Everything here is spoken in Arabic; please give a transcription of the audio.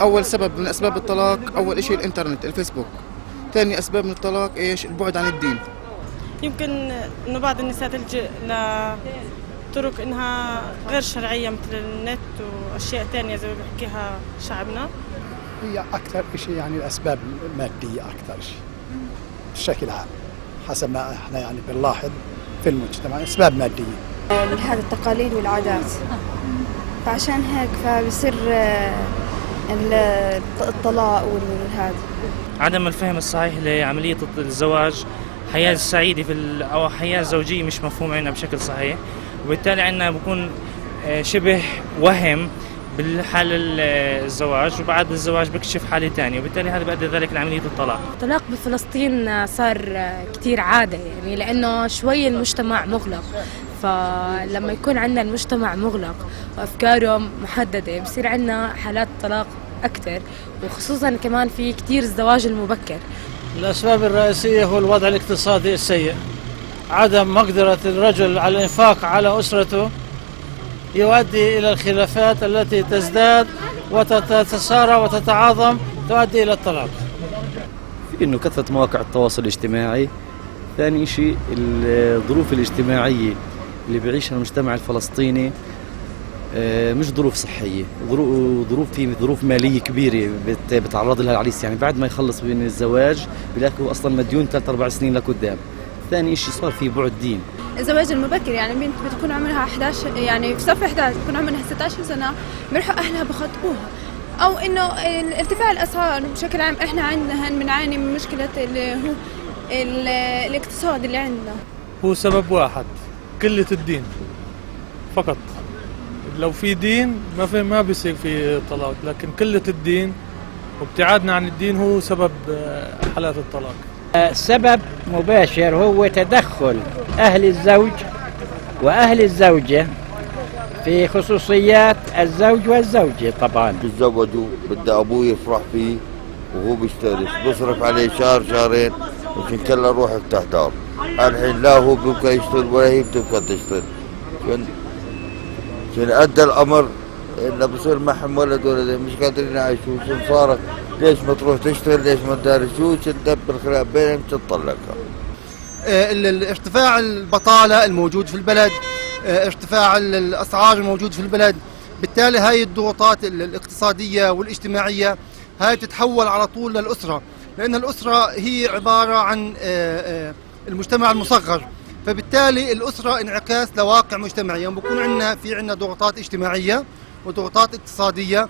أول سبب من أسباب الطلاق، أول شيء الإنترنت، الفيسبوك. ثاني أسباب من الطلاق إيش؟ البعد عن الدين. يمكن إنه بعض النساء تلجأ لطرق إنها غير شرعية مثل النت وأشياء تانية زي ما بيحكيها شعبنا. هي أكثر شيء يعني الأسباب المادية أكثر شيء بشكل عام، حسب ما احنا يعني بنلاحظ في المجتمع أسباب مادية. هذه التقاليد والعادات، فعشان هيك فبصير الطلاق والهذا. عدم الفهم الصحيح لعملية الزواج، حياة سعيدة أو حياة زوجية مش مفهوم عنا بشكل صحيح، وبالتالي عنا بكون شبه وهم بالحال الزواج، وبعد الزواج بكشف حالة تانية، وبالتالي هذا بيؤدي ذلك لعملية الطلاق. الطلاق بفلسطين صار كتير عادة، يعني لأنه شوي المجتمع مغلق، فلما يكون عندنا المجتمع مغلق وأفكاره محددة بصير عندنا حالات طلاق أكثر، وخصوصا كمان في كتير الزواج المبكر. الأسباب الرئيسية هو الوضع الاقتصادي السيء، عدم مقدرة الرجل على الإنفاق على أسرته يؤدي إلى الخلافات التي تزداد وتتسارع وتتعاظم تؤدي إلى الطلاق. في إنه كثرة مواقع التواصل الاجتماعي. ثاني شيء الظروف الاجتماعية اللي بيعيشها المجتمع الفلسطيني مش ظروف صحية، في ظروف مالية كبيرة بتعرض لها العريس، يعني بعد ما يخلص من الزواج بلاقي هو أصلا مديون 3-4 سنين لقدام. ثاني شيء صار في بعد دين. الزواج المبكر، يعني بنت بتكون عمرها 11، يعني في صف 11 بتكون عمرها 16 سنة بيروحوا أهلها بخطبوها، أو إنه ارتفاع الأسعار بشكل عام. إحنا عندنا بنعاني من مشكلة اللي هو الاقتصاد اللي عندنا. هو سبب واحد، قلة الدين فقط. لو في دين ما بيصير في طلاق، لكن قلة الدين وابتعادنا عن الدين هو سبب حالات الطلاق. سبب مباشر هو تدخل أهل الزوج وأهل الزوجة في خصوصيات الزوج والزوجة. طبعا بيتزوجوا بدأ أبوه يفرح فيه وهو بيشتري، بيصرف عليه شهر شهرين عشان كله روح يفتح دار. الحين لا هو بيبقى يشتغل ولا هي بتبقى تشتغل، عشان أدى الأمر إنه بصير معهم ولد ولا مش قادرين يعيشوا. صارت ليش ما تروح تشتغل، ليش ما تداري شو تدبر خلاف بينهم تطلقها. ارتفاع البطالة الموجود في البلد، ارتفاع الأسعار الموجود في البلد، بالتالي هاي الضغوطات الاقتصادية والاجتماعية هاي تتحول على طول للأسرة، لأن الأسرة هي عبارة عن المجتمع المصغر، فبالتالي الأسرة انعكاس لواقع مجتمعي. يعني بكون عندنا ضغوطات اجتماعية وضغوطات اقتصادية.